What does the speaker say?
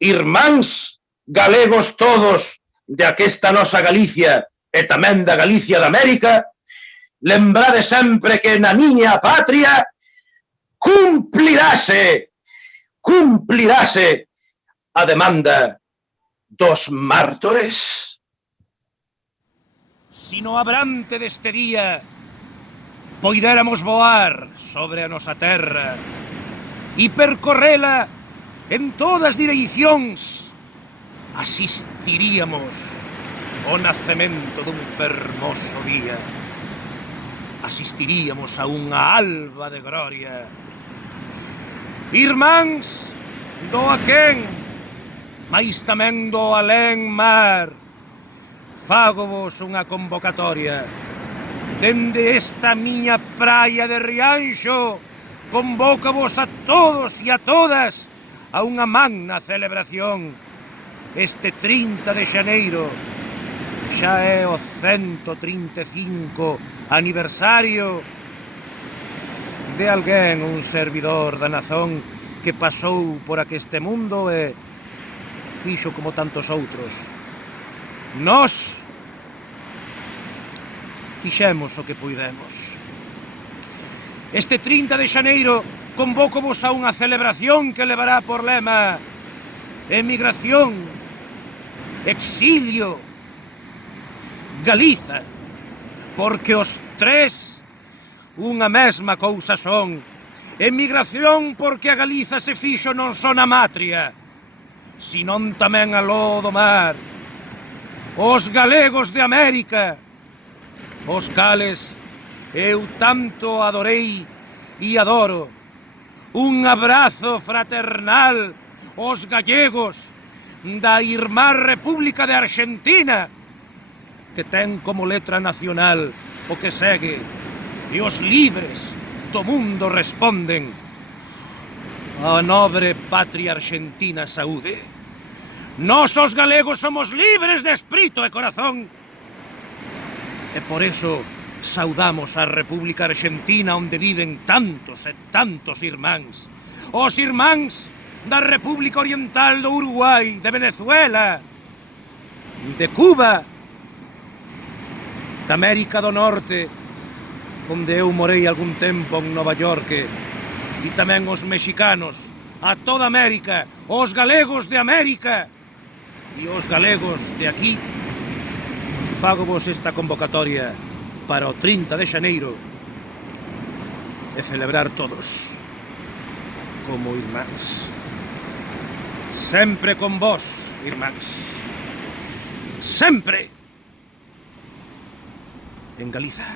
Irmáns galegos todos de aquesta nosa Galicia e tamén da Galicia de América, lembrade sempre que na miña patria cumplirase a demanda dos mártores. Si no abrante deste día poidéramos voar sobre a nosa terra e percorrela en todas direccións, asistiríamos ao nacemento dun fermoso día. Asistiríamos a unha alba de gloria. Irmáns do aquén, mais tamén do alén mar, fágovos unha convocatoria. Dende esta miña praia de Rianxo, convócavos a todos e a todas a unha magna celebración. Este 30 de xaneiro xa é o 135 aniversario de alguén, un servidor da nazón que pasou por aqueste mundo e fixo como tantos outros. Nós fixemos o que puidemos. Este 30 de xaneiro convócovos a unha celebración que levará por lema emigración, exilio, Galiza, porque os tres unha mesma cousa son. Emigración porque a Galiza se fixo non só na matria, senón tamén aló do mar. Os galegos de América, os cales eu tanto adorei e adoro. Un abrazo fraternal aos gallegos da Irmá República de Argentina, que ten como letra nacional o que segue, e os libres do mundo responden: a nobre patria argentina saúde. Nós os galegos somos libres de espírito e corazón, e por eso saudamos a República Argentina, onde viven tantos e tantos irmáns. Os irmáns da República Oriental do Uruguai, de Venezuela, de Cuba, da América do Norte, onde eu morei algún tempo en Nova York, e tamén os mexicanos, a toda América, os galegos de América e os galegos de aquí. Fágovos esta convocatoria para o 30 de xaneiro e celebrar todos como irmáns. Sempre con vos, irmáns. Sempre en Galiza.